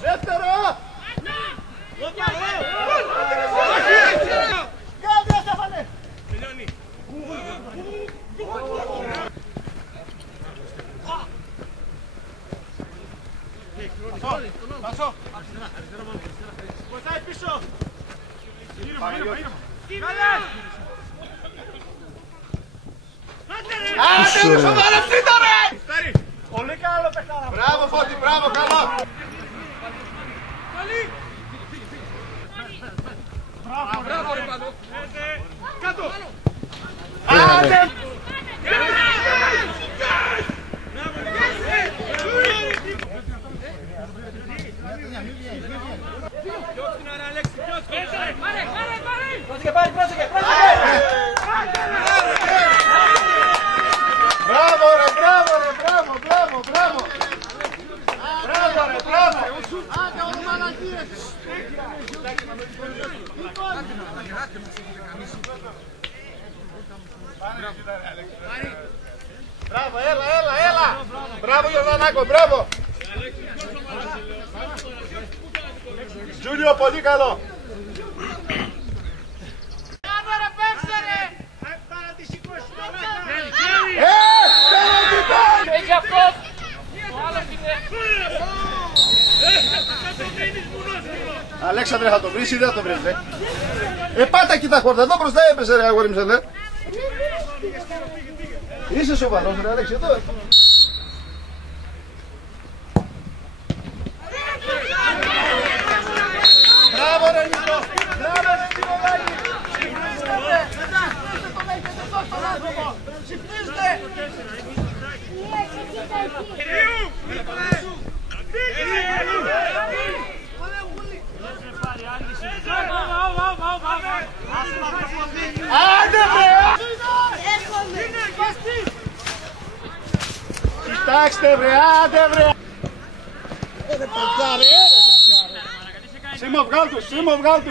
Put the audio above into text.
Δεύτερο! Τελειώνει. Πάσο! Βοηθάει πίσω! Άντε ρε σοβαρευτείτε ρε! Πολύ καλό παιχτάρα! Μπράβο Φώτη, μπράβο, καλό! Καλή! Μπράβο ρε πάνω! Κάτω! Άντε! Μπράβο ρε, μπράβο ρε, μπράβο, μπράβο, μπράβο! Μπράβο ρε, μπράβο! Άντε όλοι μαλακίες! Μπράβο, έλα, έλα, έλα! Μπράβο Γιωβανάκο, μπράβο! Τζούλιο, πολύ καλό! Έχει αυτός! Ο άλλος είναι... Αλέξανδρε, θα το βρεις ή δεν θα το βρεις, ρε? Πάτα εκεί τα χόρτα, εδώ μπροστά έπεσε ρε αγόρι μου, ρε. Είσαι σοβαρός ρε Αλέξη, εδώ. Μπράβο ρε Νίκο, μπράβο ρε Νικολάκη. Συμφίστε! Άντε βρε! Κοιτάξτε βρε, άντε βρε! Σίμω βγάλ' του, Σίμω βγάλ' του!